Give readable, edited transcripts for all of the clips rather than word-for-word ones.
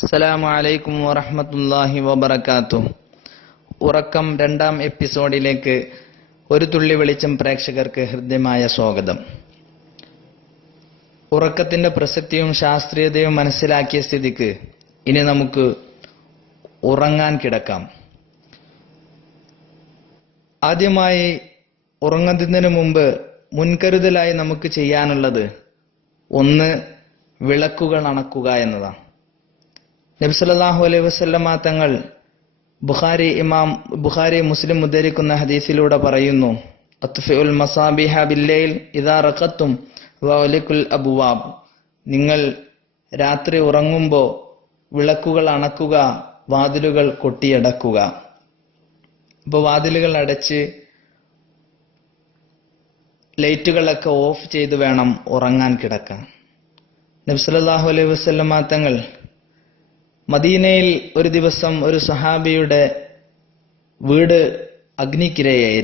അസ്സലാമു അലൈക്കും വറഹ്മത്തുള്ളാഹി വബറകാതുഹു. ഉറക്കം രണ്ടാം എപ്പിസോഡിലേക്ക് ഒരു തുള്ളി വെളിച്ചം പ്രേക്ഷകർക്ക് ഹൃദ്യമായ സ്വാഗതം. ഉറക്കത്തിന്റെ പ്രസക്തിയും ശാസ്ത്രീയതയും മനസ്സിലാക്കിയ സ്ഥിതിക്ക് ഇനി നമുക്ക് ഉറങ്ങാൻ കിടക്കാം. ആദ്യമായി ഉറങ്ങുന്നതിന് മുമ്പ് മുൻകരുതലായി നമുക്ക് ചെയ്യാനുള്ളത് ഒന്ന്, വിളക്കുകൾ അണക്കുക എന്നതാണ്. നബി സല്ലല്ലാഹു അലൈഹി വസല്ലമ തങ്ങൾ ബുഖാരി മുസ്ലിം ഉദ്ധരിക്കുന്ന ഹദീസിലൂടെ പറയുന്നു, അത്ഫിഉൽ മസാബിഹ ബില്ലൈൽ ഇദാ റഖത്തും വഅലികുൽ അബ്വാബ്. നിങ്ങൾ രാത്രി ഉറങ്ങുമ്പോൾ വിളക്കുകൾ അണക്കുക, വാതിലുകൾ കൊട്ടിയടക്കുക. അപ്പോൾ വാതിലുകൾ അടച്ച് ലൈറ്റുകളൊക്കെ ഓഫ് ചെയ്ത് വേണം ഉറങ്ങാൻ കിടക്കാൻ. നബി സല്ലല്ലാഹു അലൈഹി വസല്ലമ തങ്ങൾ മദീനയിൽ ഒരു ദിവസം ഒരു സഹാബിയുടെ വീട് അഗ്നിക്കിരയായി.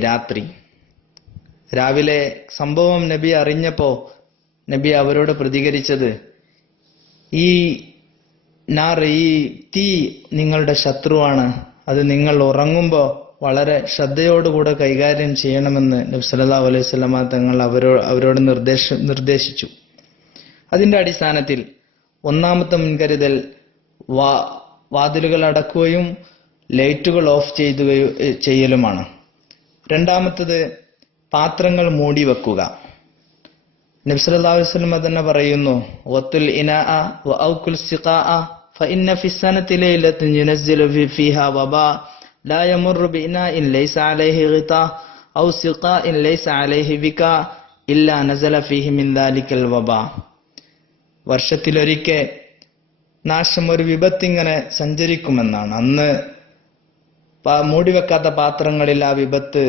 രാവിലെ സംഭവം നബി അറിഞ്ഞപ്പോ നബി അവരോട് പ്രതികരിച്ചത്, ഈ തീ നിങ്ങളുടെ ശത്രുവാണ്, അത് നിങ്ങൾ ഉറങ്ങുമ്പോ വളരെ ശ്രദ്ധയോടുകൂടെ കൈകാര്യം ചെയ്യണമെന്ന് നബി സല്ലല്ലാഹു അലൈഹി വസല്ലമ തങ്ങൾ അവരോട് നിർദ്ദേശിച്ചു. അതിന്റെ അടിസ്ഥാനത്തിൽ ഒന്നാമത്തെ മുൻകരുതൽ വാതിലുകൾ അടക്കുകയും ലൈറ്റുകൾ ഓഫ് ചെയ്യലുമാണ്. രണ്ടാമത്തത് പാത്രങ്ങൾ മൂടി വെക്കുക. നബി സല്ലല്ലാഹു അലൈഹി വസല്ലം തന്നെ പറയുന്നു, വത്തുൽ ഇനാഅ വഔകുൽ സിഖാഅ ഫഇന്ന ഫിസ്സനതി ലൈലത്തുൻ യുനസ്സിലു ഫീഹാ വബാ ലാ യമറു ബിഇനാഇൻ ലൈസ അലൈഹി ഗിതാ ഔ സിഖാഇൻ ലൈസ അലൈഹി വികാ ഇല്ലാ നസല ഫീഹി മിൻ ദാലികൽ വബാ. വർഷത്തിലൊരിക്കൽ നാശം, ഒരു വിപത്തിങ്ങനെ സഞ്ചരിക്കുമെന്നാണ്. അന്ന് മൂടിവെക്കാത്ത പാത്രങ്ങളിൽ ആ വിപത്ത്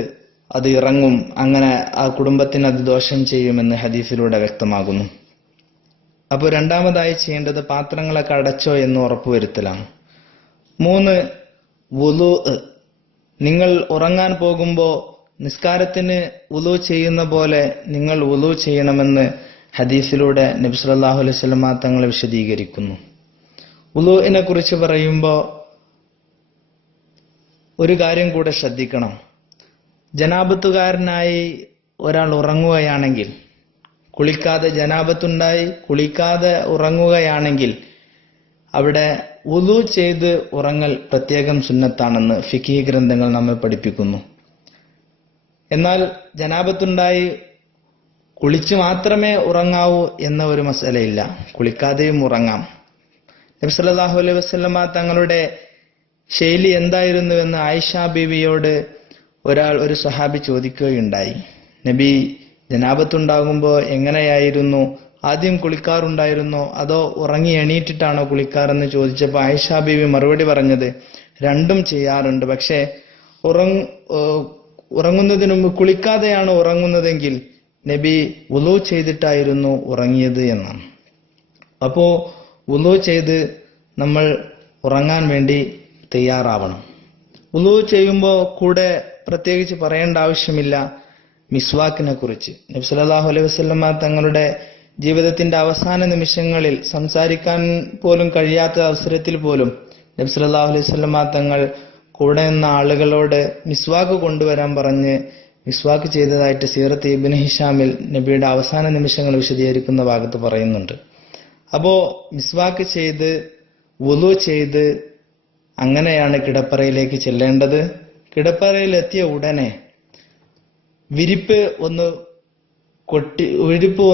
അത് ഇറങ്ങും, അങ്ങനെ ആ കുടുംബത്തിന് അത് ദോഷം ചെയ്യുമെന്ന് ഹദീസിലൂടെ വ്യക്തമാകുന്നു. അപ്പോൾ രണ്ടാമതായി ചെയ്യേണ്ടത് പാത്രങ്ങളൊക്കെ അടച്ചോ എന്ന് ഉറപ്പുവരുത്തലാണ്. 3, വുളു. നിങ്ങൾ ഉറങ്ങാൻ പോകുമ്പോൾ നിസ്കാരത്തിന് വുളു ചെയ്യുന്ന പോലെ നിങ്ങൾ വുളു ചെയ്യണമെന്ന് ഹദീസിലൂടെ നബി സല്ലല്ലാഹു അലൈഹി വസല്ലം തങ്ങൾ വിശദീകരിക്കുന്നു. വുളുവിനെ കുറിച്ച് പറയുമ്പോൾ ഒരു കാര്യം കൂടെ ശ്രദ്ധിക്കണം. ജനാബത്തുകാരനായി ഒരാൾ ഉറങ്ങുകയാണെങ്കിൽ, ജനാബത്തുണ്ടായി കുളിക്കാതെ ഉറങ്ങുകയാണെങ്കിൽ അവിടെ വുളു ചെയ്ത് ഉറങ്ങൽ പ്രത്യേകം സുന്നത്താണെന്ന് ഫിഖ്ഹി ഗ്രന്ഥങ്ങൾ നമ്മെ പഠിപ്പിക്കുന്നു. എന്നാൽ ജനാബത്തുണ്ടായി കുളിച്ച് മാത്രമേ ഉറങ്ങാവൂ എന്ന ഒരു മസലയില്ല, കുളിക്കാതെയും ഉറങ്ങാം. നബി സല്ലല്ലാഹു അലൈഹി വസല്ലമ തങ്ങളുടെ ശൈലി എന്തായിരുന്നുവെന്ന് ആയിഷ ബീവിയോട് ഒരു സഹാബി ചോദിക്കുകയുണ്ടായി. നബി ജനാബത്തുണ്ടാകുമ്പോൾ എങ്ങനെയായിരുന്നു? ആദ്യം കുളിക്കാറുണ്ടായിരുന്നോ അതോ ഉറങ്ങി എണീറ്റിട്ടാണോ കുളിക്കാറെന്ന് ചോദിച്ചപ്പോൾ ആയിഷ ബീവി മറുപടി പറഞ്ഞത്, രണ്ടും ചെയ്യാറുണ്ട്, പക്ഷേ ഉറങ്ങുന്നതിന് മുമ്പ് കുളിക്കാതെയാണ് ഉറങ്ങുന്നതെങ്കിൽ നബി വുളു ചെയ്തിട്ടായിരുന്നു ഉറങ്ങിയത് എന്നാണ്. അപ്പോ വുളു ചെയ്ത് നമ്മൾ ഉറങ്ങാൻ വേണ്ടി തയ്യാറാവണം. വുളു ചെയ്യുമ്പോൾ കൂടെ പ്രത്യേകിച്ച് പറയേണ്ട ആവശ്യമില്ല മിസ്വാക്കിനെ കുറിച്ച്. നബി സല്ലല്ലാഹു അലൈഹി വസല്ലമ തങ്ങളുടെ ജീവിതത്തിന്റെ അവസാന നിമിഷങ്ങളിൽ സംസാരിക്കാൻ പോലും കഴിയാത്ത അവസരത്തിൽ പോലും നബി സല്ലല്ലാഹു അലൈഹി വസല്ലമ തങ്ങൾ കൂടെ നിന്ന ആളുകളോട് മിസ്വാക്ക് കൊണ്ടുവരാൻ പറഞ്ഞ് മിസ്വാക്ക് ചെയ്തതായിട്ട് സീറത്ത് ഇബ്നു ഹിഷാമിൽ നബിയുടെ അവസാന നിമിഷങ്ങൾ വിശദീകരിക്കുന്ന ഭാഗത്ത് പറയുന്നുണ്ട്. അപ്പോ മിസ്വാക്ക് ചെയ്ത് വുളു ചെയ്ത് അങ്ങനെയാണ് കിടപ്പറയിലേക്ക് ചെല്ലേണ്ടത്. കിടപ്പറയിൽ എത്തിയ ഉടനെ വിരിപ്പ്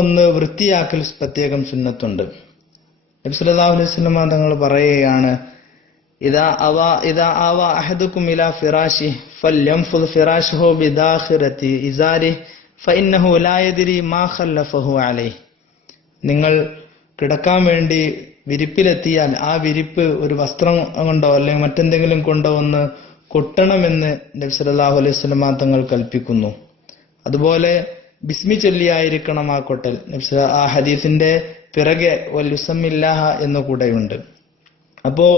ഒന്ന് വൃത്തിയാക്കൽ പ്രത്യേകം സുന്നത്തുണ്ട്. നബി സല്ലല്ലാഹു അലൈഹി വസല്ലം തങ്ങൾ പറയുകയാണ്, ഇദാ ആവ അഹദുക്കും ഇലാ ഫിറാശി ഫൽയംഫുദ് ഫിറാശഹു ബിദാഖിറതി ഇസാരി ഫഇന്നഹു ലാ യദ്രി മാ ഖല്ലഫഹു അലൈഹി. നിങ്ങൾ കിടക്കാൻ വേണ്ടി വിരിപ്പിലെത്തിയാൽ ആ വിരിപ്പ് ഒരു വസ്ത്രം കൊണ്ടോ അല്ലെങ്കിൽ മറ്റെന്തെങ്കിലും കൊണ്ടോ ഒന്ന് കൊട്ടണമെന്ന് നബി സല്ലല്ലാഹു അലൈഹി വസല്ലം തങ്ങൾ കൽപ്പിക്കുന്നു. അതുപോലെ ബിസ്മി ചൊല്ലിയായിരിക്കണം ആ കൊട്ടൽ. ആ ഹദീസിന്റെ പിറകെ വൽയുസമ്മില്ലാഹ എന്ന് കൂടെയുണ്ട്. അപ്പോ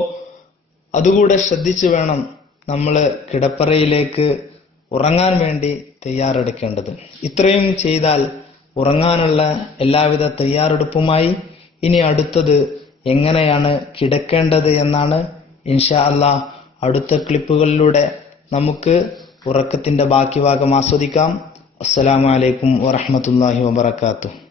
അതുകൂടെ ശ്രദ്ധിച്ചു വേണം നമ്മൾ കിടപ്പറയിലേക്ക് ഉറങ്ങാൻ വേണ്ടി തയ്യാറെടുക്കേണ്ടത്. ഇത്രയും ചെയ്താൽ ഉറങ്ങാനുള്ള എല്ലാവിധ തയ്യാറെടുപ്പുമായി. ഇനി അടുത്തത് എങ്ങനെയാണ് കിടക്കേണ്ടത് എന്നാണ് ഇൻഷാ അല്ലാഹ് അടുത്ത ക്ലിപ്പുകളിലൂടെ നമുക്ക് ഉറക്കത്തിന്റെ ബാക്കി ഭാഗം ആസ്വദിക്കാം. അസ്സലാമു അലൈക്കും വറഹ്മത്തുള്ളാഹി വബറകാതുഹു.